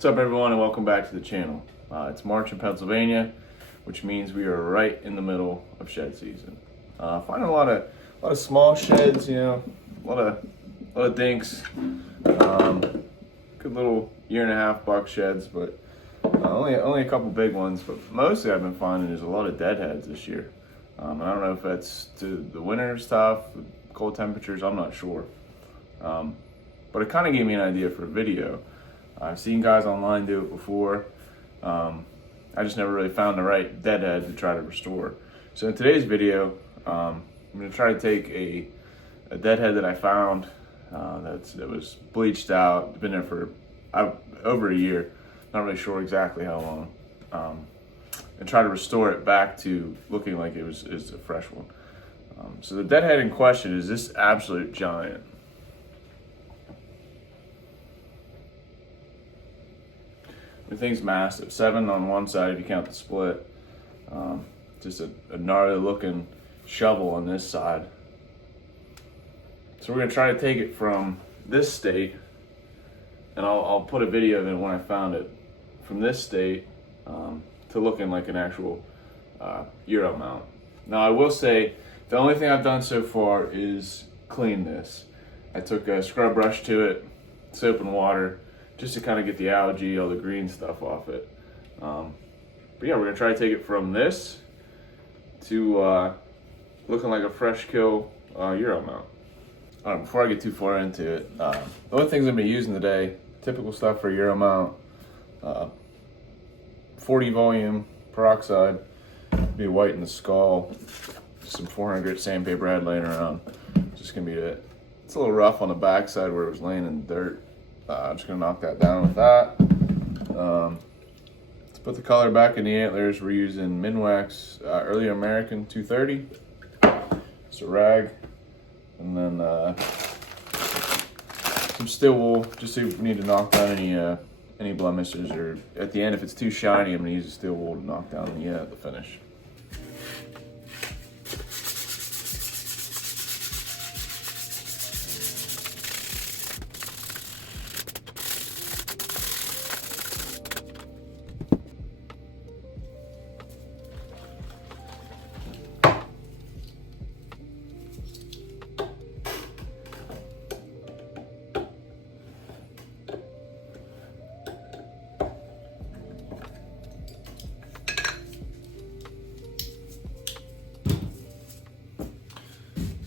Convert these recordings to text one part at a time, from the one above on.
What's up, everyone, and welcome back to the channel. It's March in Pennsylvania, which means we are right in the middle of shed season. Finding a lot of small sheds, a lot of dinks. Good little 1.5 buck sheds, but only a couple big ones. But mostly I've been finding is a lot of deadheads this year. And I don't know if that's to the winter stuff, cold temperatures. I'm not sure. But it kind of gave me an idea for a video. I've seen guys online do it before. I just never really found the right deadhead to try to restore. So in today's video, I'm going to try to take a deadhead that I found that was bleached out, been there for over a year, not really sure exactly how long, and try to restore it back to looking like is a fresh one. So the deadhead in question is this absolute giant. The thing's massive, 7 on one side if you count the split. Just a gnarly looking shovel on this side. So we're gonna try to take it from this state, and I'll put a video of it when I found it, from this state to looking like an actual Euro mount. Now I will say, the only thing I've done so far is clean this. I took a scrub brush to it, soap and water, just to kind of get the algae, all the green stuff off it. But yeah, we're gonna try to take it from this to looking like a fresh kill Euro mount. All right, before I get too far into it, the only things I'm gonna be using today, typical stuff for Euro mount, 40 volume peroxide, be white in the skull, some 400 grit sandpaper I had laying around. Just gonna be it. It's a little rough on the backside where it was laying in the dirt. I'm just gonna knock that down with that. Let's put the color back in the antlers. We're using Minwax Early American 230. It's a rag. And then some steel wool, just so we need to knock down any blemishes, or at the end, if it's too shiny, I'm gonna use a steel wool to knock down the finish.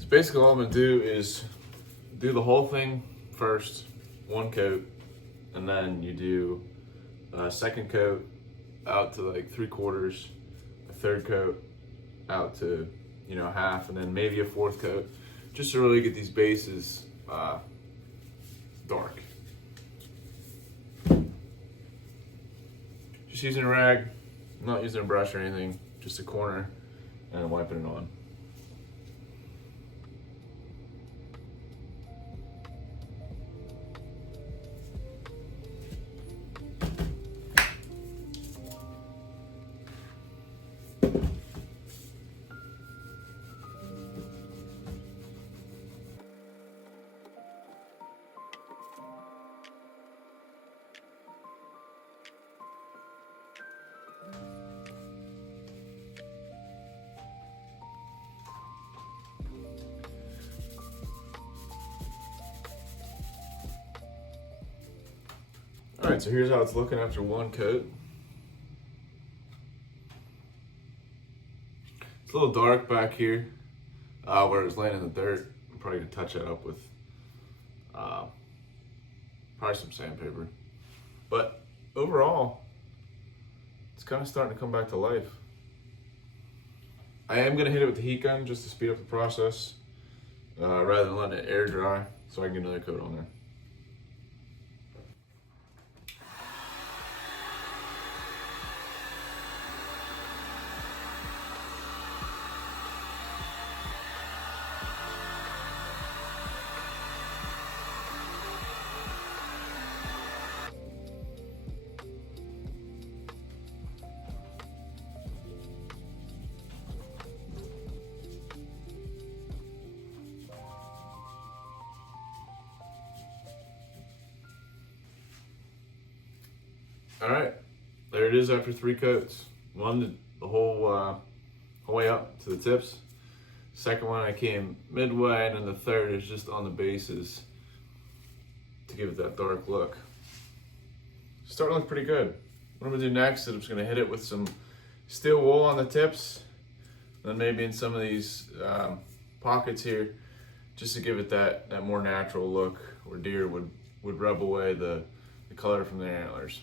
Basically all I'm gonna do is do the whole thing first, one coat, and then you do a second coat out to like 3/4, a third coat out to half, and then maybe a fourth coat, just to really get these bases dark. Just using a rag, not using a brush or anything, just a corner, and wiping it on. All right, so here's how it's looking after one coat. It's a little dark back here where it's laying in the dirt. I'm probably gonna touch that up with probably some sandpaper. But overall, it's kind of starting to come back to life. I am gonna hit it with the heat gun just to speed up the process rather than letting it air dry, so I can get another coat on there. All right, there it is after 3 coats. One the whole way up to the tips. Second one I came midway, and then the third is just on the bases to give it that dark look. Starting to look pretty good. What I'm gonna do next is I'm just gonna hit it with some steel wool on the tips, then maybe in some of these pockets here, just to give it that more natural look where deer would rub away the color from their antlers.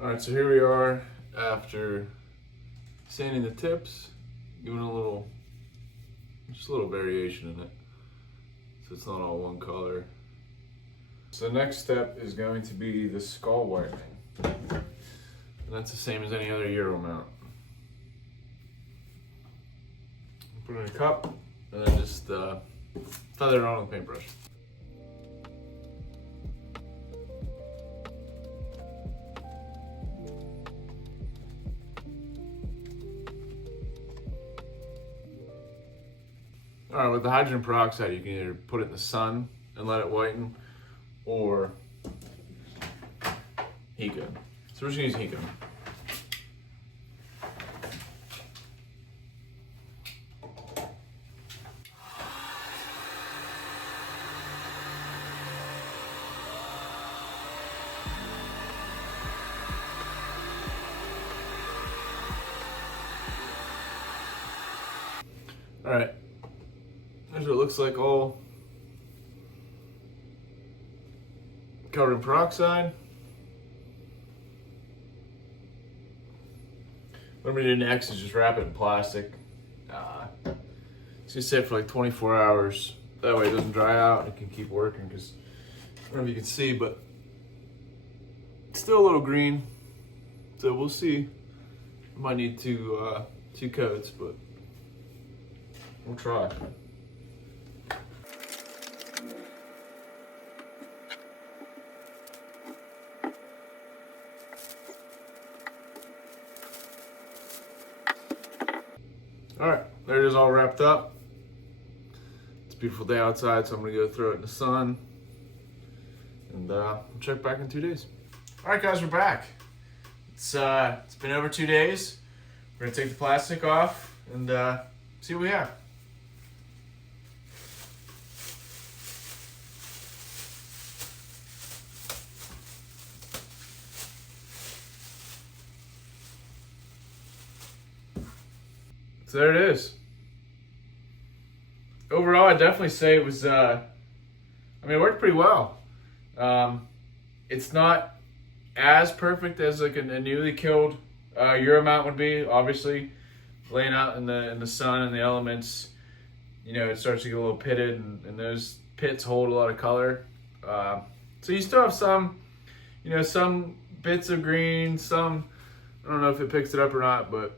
All right, so here we are after sanding the tips, giving just a little variation in it, so it's not all one color. So the next step is going to be the skull whitening, and that's the same as any other Euro mount. Put it in a cup, and then just feather it on with a paintbrush. All right, with the hydrogen peroxide, you can either put it in the sun and let it whiten, or heat gun. So we're just gonna use heat gun. All right. Here's what it looks like, all covered in peroxide. What I'm gonna do next is just wrap it in plastic. It's gonna sit for like 24 hours. That way it doesn't dry out and it can keep working, because I don't know if you can see, but it's still a little green. So we'll see. I might need two coats, but we'll try. All right, there it is, all wrapped up. It's a beautiful day outside, so I'm gonna go throw it in the sun, and we'll check back in 2 days. All right, guys, we're back. It's been over 2 days. We're gonna take the plastic off and see what we have. So there it is. Overall, I'd definitely say it was, it worked pretty well. It's not as perfect as like a newly killed Euro mount would be. Obviously, laying out in the sun and the elements, it starts to get a little pitted, and those pits hold a lot of color. So you still have some, some bits of green, some, I don't know if it picks it up or not, but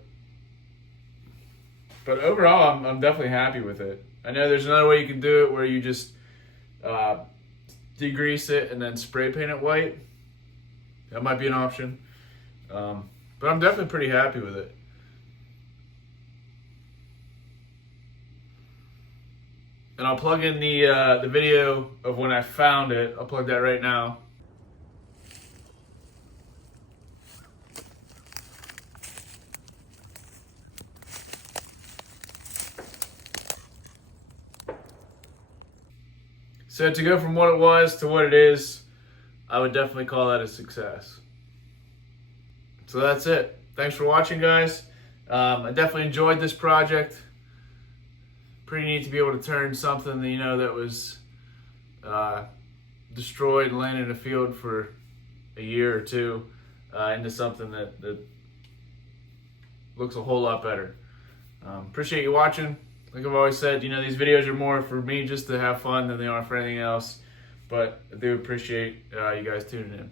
overall, I'm definitely happy with it. I know there's another way you can do it, where you just degrease it and then spray paint it white. That might be an option. But I'm definitely pretty happy with it. And I'll plug in the video of when I found it. I'll plug that right now. So to go from what it was to what it is, I would definitely call that a success. So that's it. Thanks for watching, guys. I definitely enjoyed this project. Pretty neat to be able to turn something that was destroyed and laying in a field for a year or two into something that looks a whole lot better. Appreciate you watching. Like I've always said, these videos are more for me just to have fun than they are for anything else. But I do appreciate you guys tuning in.